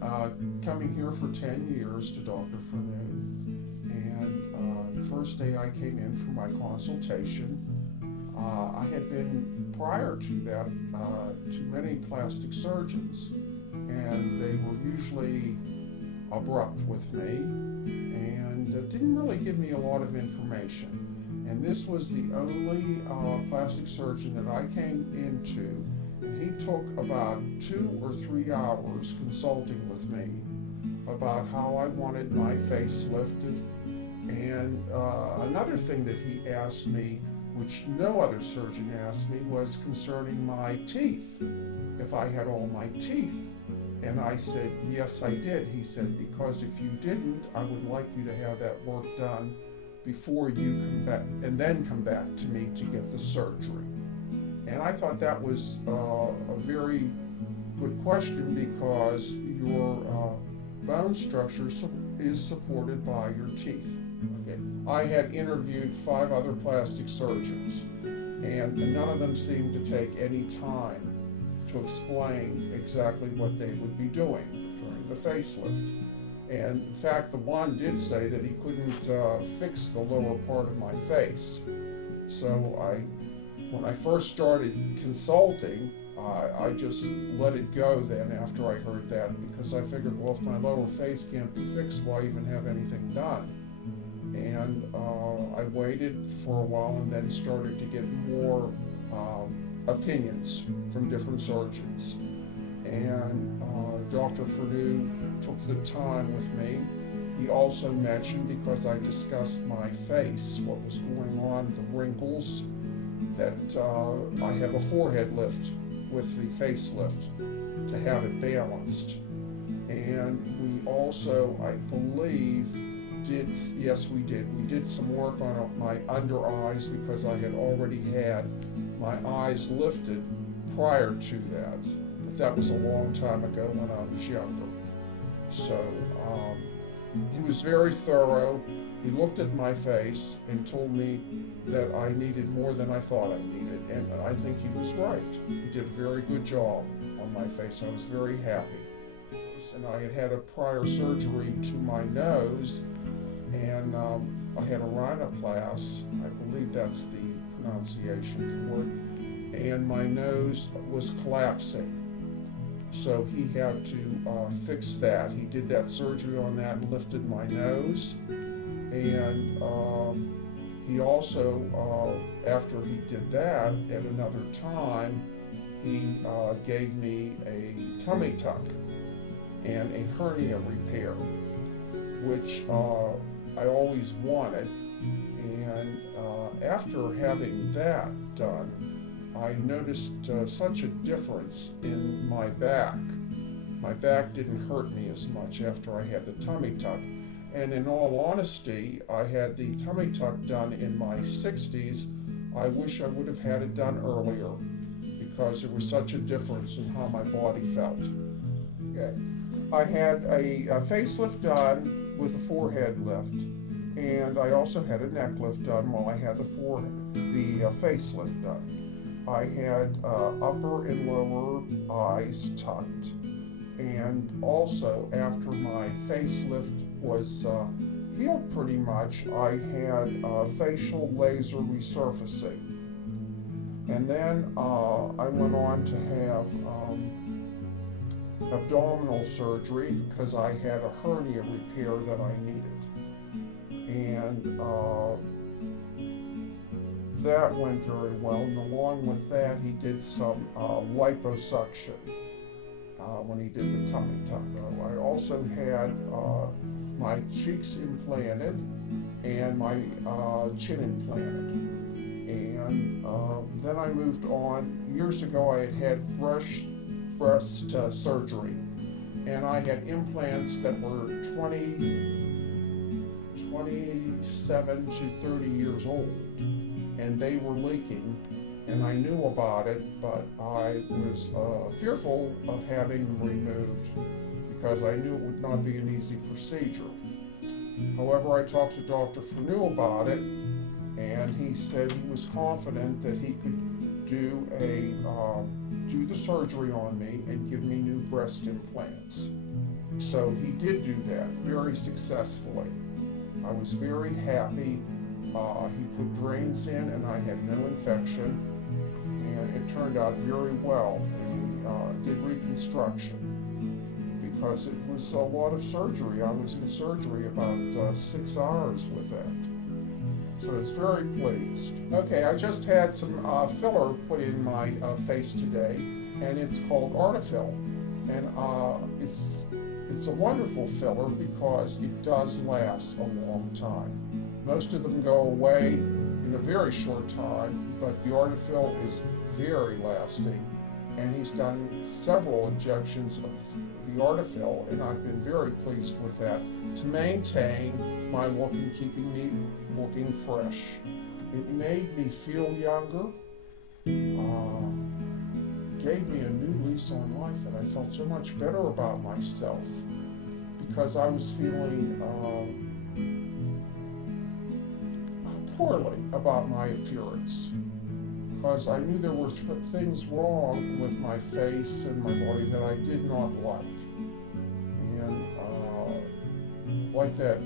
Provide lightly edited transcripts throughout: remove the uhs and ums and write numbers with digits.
been coming here for 10 years to Dr. Fernau, and the first day I came in for my consultation, I had been, prior to that, to many plastic surgeons, and they were usually abrupt with me and didn't really give me a lot of information. And this was the only plastic surgeon that I came into, and he took about 2 or 3 hours consulting with me about how I wanted my face lifted. And another thing that he asked me, which no other surgeon asked me, was concerning my teeth, if I had all my teeth. And I said, yes, I did. He said, because if you didn't, I would like you to have that work done before you come back, and then come back to me to get the surgery. And I thought that was a very good question, because your bone structure is supported by your teeth. Okay. I had interviewed 5 other plastic surgeons, and none of them seemed to take any time to explain exactly what they would be doing during the facelift. And in fact, the one did say that he couldn't fix the lower part of my face. So when I first started consulting, I just let it go then after I heard that, because I figured, well, if my lower face can't be fixed, why even have anything done? And I waited for a while and then started to get more opinions from different surgeons. And Dr. Fernau took the time with me. He also mentioned, because I discussed my face, what was going on, the wrinkles, that I have a forehead lift with the facelift to have it balanced. And we also, I believe, we did some work on my under eyes, because I had already had my eyes lifted prior to that. But that was a long time ago when I was younger. So he was very thorough. He looked at my face and told me that I needed more than I thought I needed, and I think he was right. He did a very good job on my face. I was very happy. And I had had a prior surgery to my nose, and I had a rhinoplasty. I believe that's the pronunciation for it, and my nose was collapsing. So he had to fix that. He did that surgery on that and lifted my nose. And he also, after he did that, at another time, he gave me a tummy tuck and a hernia repair, which I always wanted. And after having that done, I noticed such a difference in my back. My back didn't hurt me as much after I had the tummy tuck. And in all honesty, I had the tummy tuck done in my 60s. I wish I would have had it done earlier, because there was such a difference in how my body felt. Okay. I had a facelift done with a forehead lift, and I also had a neck lift done while I had the facelift done. I had upper and lower eyes tucked, and also after my facelift was healed pretty much, I had facial laser resurfacing. And then I went on to have abdominal surgery, because I had a hernia repair that I needed. And that went very well, and along with that, he did some liposuction when he did the tummy tuck. I also had my cheeks implanted and my chin implanted. And then I moved on. Years ago, I had breast surgery, and I had implants that were 27 to 30 years old, and they were leaking, and I knew about it, but I was fearful of having them removed, because I knew it would not be an easy procedure. However, I talked to Dr. Fernau about it, and he said he was confident that he could do the surgery on me and give me new breast implants. So he did do that very successfully. I was very happy. He put drains in and I had no infection, and it turned out very well. And he did reconstruction because it was a lot of surgery. I was in surgery about 6 hours with that. So I was very pleased. Okay, I just had some filler put in my face today, and it's called Artifil. And it's a wonderful filler because it does last a long time. Most of them go away in a very short time, but the Artifil is very lasting. And he's done several injections of the Artifil, and I've been very pleased with that to maintain my look and keeping me looking fresh. It made me feel younger, gave me a new lease on life, and I felt so much better about myself because I was feeling poorly about my appearance, because I knew there were things wrong with my face and my body that I did not like. And like that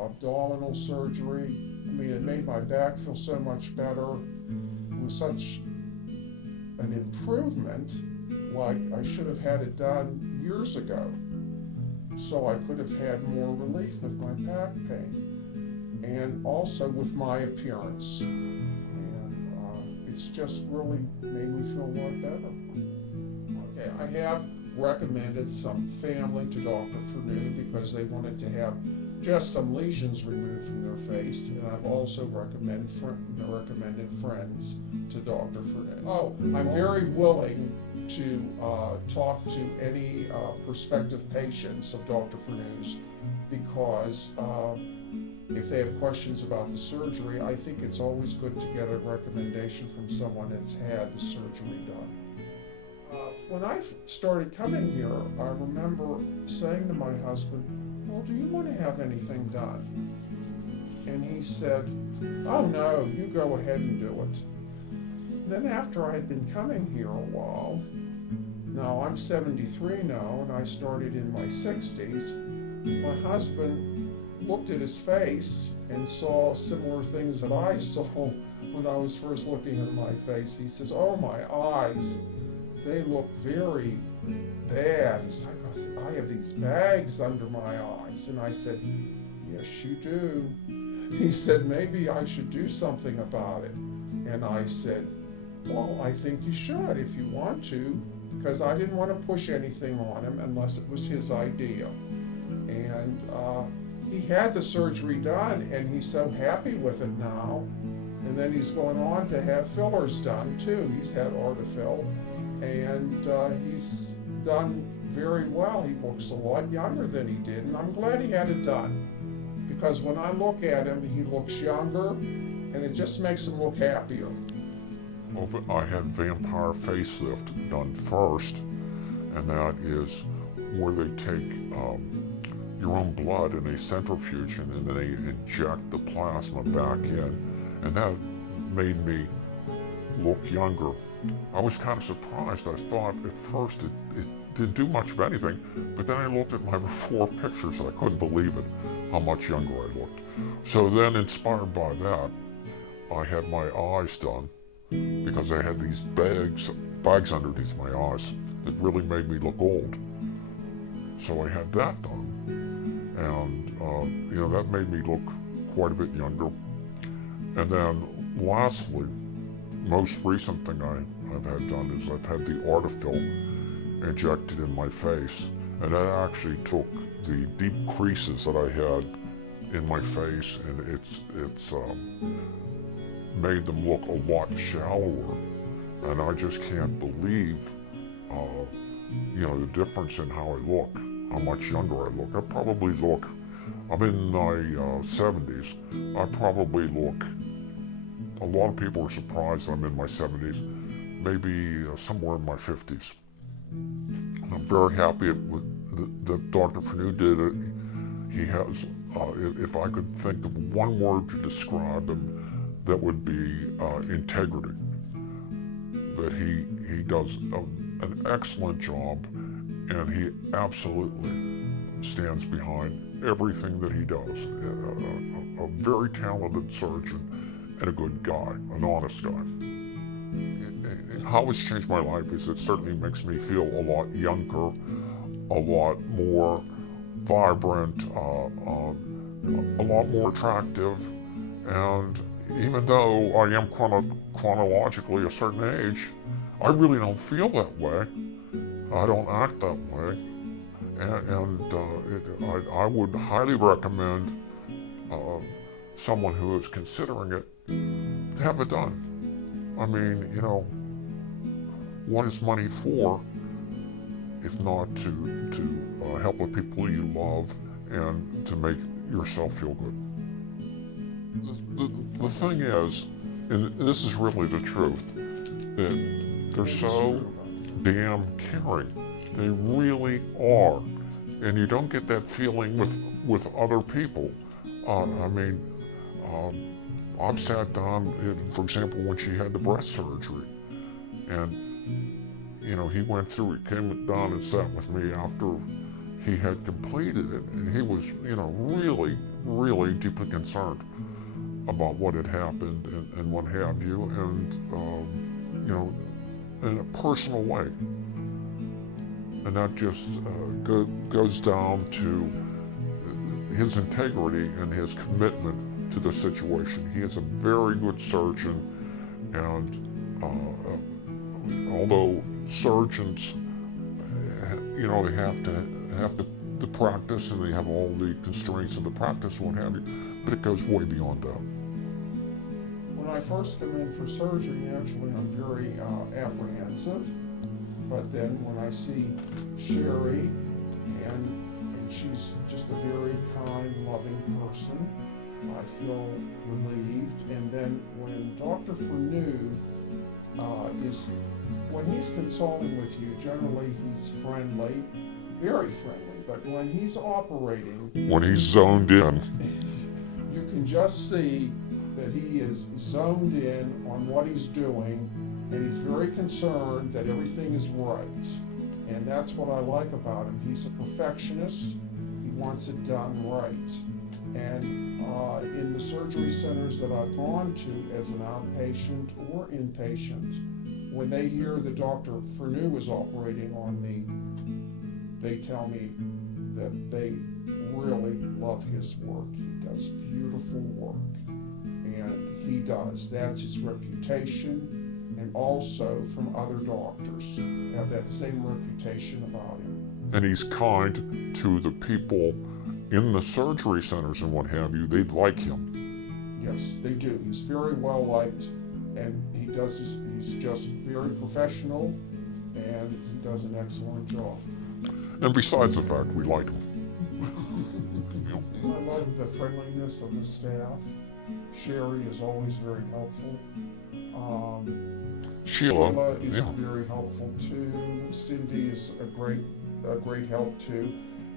abdominal surgery, I mean, it made my back feel so much better. It was such an improvement, like I should have had it done years ago, so I could have had more relief with my back pain and also with my appearance. And it's just really made me feel a lot better. Okay, I have recommended some family to Dr. Fernau because they wanted to have just some lesions removed from their face, and I've also recommended friends to Dr. Fernau. Oh, I'm very willing to talk to any prospective patients of Dr. Fernau's, because if they have questions about the surgery, I think it's always good to get a recommendation from someone that's had the surgery done. When I started coming here, I remember saying to my husband, well, do you want to have anything done? And he said, oh no, you go ahead and do it. Then after I had been coming here a while, now I'm 73 now, and I started in my 60s, my husband looked at his face and saw similar things that I saw when I was first looking at my face. He says, oh, my eyes, they look very bad. He's like, I have these bags under my eyes. And I said, yes, you do. He said, maybe I should do something about it. And I said, well, I think you should if you want to, because I didn't want to push anything on him unless it was his idea. And he had the surgery done, and he's so happy with it now. And then he's going on to have fillers done too. He's had Artifil, and he's done very well. He looks a lot younger than he did, and I'm glad he had it done, because when I look at him, he looks younger, and it just makes him look happier. Well, I had vampire facelift done first, and that is where they take your own blood in a centrifuge, and then they inject the plasma back in, and that made me look younger. I was kind of surprised. I thought at first it didn't do much of anything, but then I looked at my before pictures and I couldn't believe it, how much younger I looked. So then, inspired by that, I had my eyes done, because I had these bags underneath my eyes that really made me look old. So I had that done, and that made me look quite a bit younger. And then lastly, most recent thing I've had done is I've had the Artifil injected in my face, and that actually took the deep creases that I had in my face, and it's made them look a lot shallower, and I just can't believe the difference in how I look, how much younger I look. I probably look, I'm in my 70s, I probably look, a lot of people are surprised I'm in my 70s, maybe somewhere in my 50s. I'm very happy that Dr. Fernau did it. He has, if I could think of one word to describe him, that would be integrity. That he does an excellent job, and he absolutely stands behind everything that he does. A very talented surgeon and a good guy, an honest guy. How it's changed my life is it certainly makes me feel a lot younger, a lot more vibrant, a lot more attractive, and even though I am chronologically a certain age, I really don't feel that way. I don't act that way, and I would highly recommend someone who is considering it to have it done. I mean, you know, what is money for if not to help the people you love and to make yourself feel good? The thing is, and this is really the truth, that they're so damn caring. They really are. And you don't get that feeling with other people. I mean, I've sat down, for example, when she had the breast surgery, and you know, he went through it, came down and sat with me after he had completed it, and he was, you know, really, really deeply concerned about what had happened and what have you, and you know, in a personal way. And that just goes down to his integrity and his commitment to the situation. He is a very good surgeon, and although surgeons, you know, they have to practice and they have all the constraints of the practice and what have you, but it goes way beyond that. When I first come in for surgery, naturally I'm very apprehensive, but then when I see Sherry, and she's just a very kind, loving person, I feel relieved. And then when Dr. Fernau when he's consulting with you, generally he's friendly, very friendly, but when he's operating, when he's zoned in, you can just see that he is zoned in on what he's doing, and he's very concerned that everything is right. And that's what I like about him. He's a perfectionist. He wants it done right. And in the surgery centers that I've gone to as an outpatient or inpatient, when they hear that Dr. Fernau is operating on me, they tell me that they really love his work. He does beautiful work, and he does. That's his reputation, and also from other doctors have that same reputation about him. And he's kind to the people in the surgery centers and what have you. They like him. Yes, they do. He's very well liked, and he's just very professional, and he does an excellent job. And besides the fact we like him. I love the friendliness of the staff. Sherry is always very helpful. Sheila is very helpful too. Cindy is a great help too.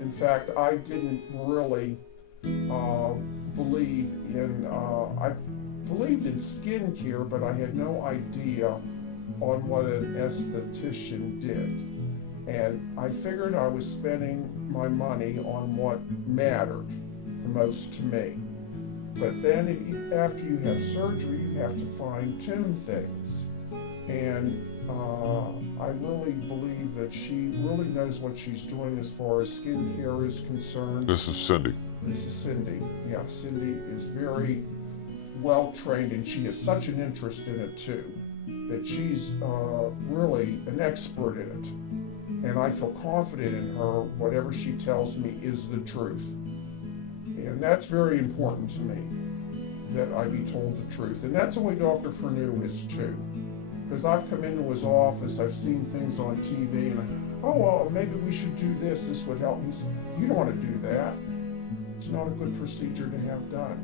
In fact, I didn't really believe in, I believed in skincare, but I had no idea on what an esthetician did. And I figured I was spending my money on what mattered the most to me. But then after you have surgery, you have to fine-tune things. And I really believe that she really knows what she's doing as far as skincare is concerned. This is Cindy. This is Cindy. Yeah, Cindy is very well trained, and she has such an interest in it too, that she's really an expert in it. And I feel confident in her. Whatever she tells me is the truth. And that's very important to me, that I be told the truth. And that's the way Dr. Fernau is too. Because I've come into his office, I've seen things on TV, and well, maybe we should do this, this would help me. You don't want to do that. It's not a good procedure to have done.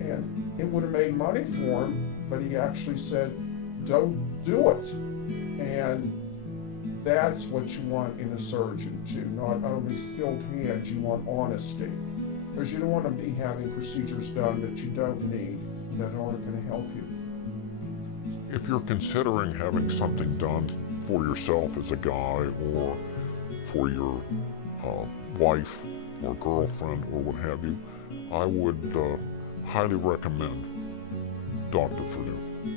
And it would have made money for him, but he actually said, don't do it. And that's what you want in a surgeon too, not only skilled hands, you want honesty. Because you don't want to be having procedures done that you don't need, that aren't going to help you. If you're considering having something done for yourself as a guy, or for your wife or girlfriend or what have you, I would highly recommend Dr. Fernau.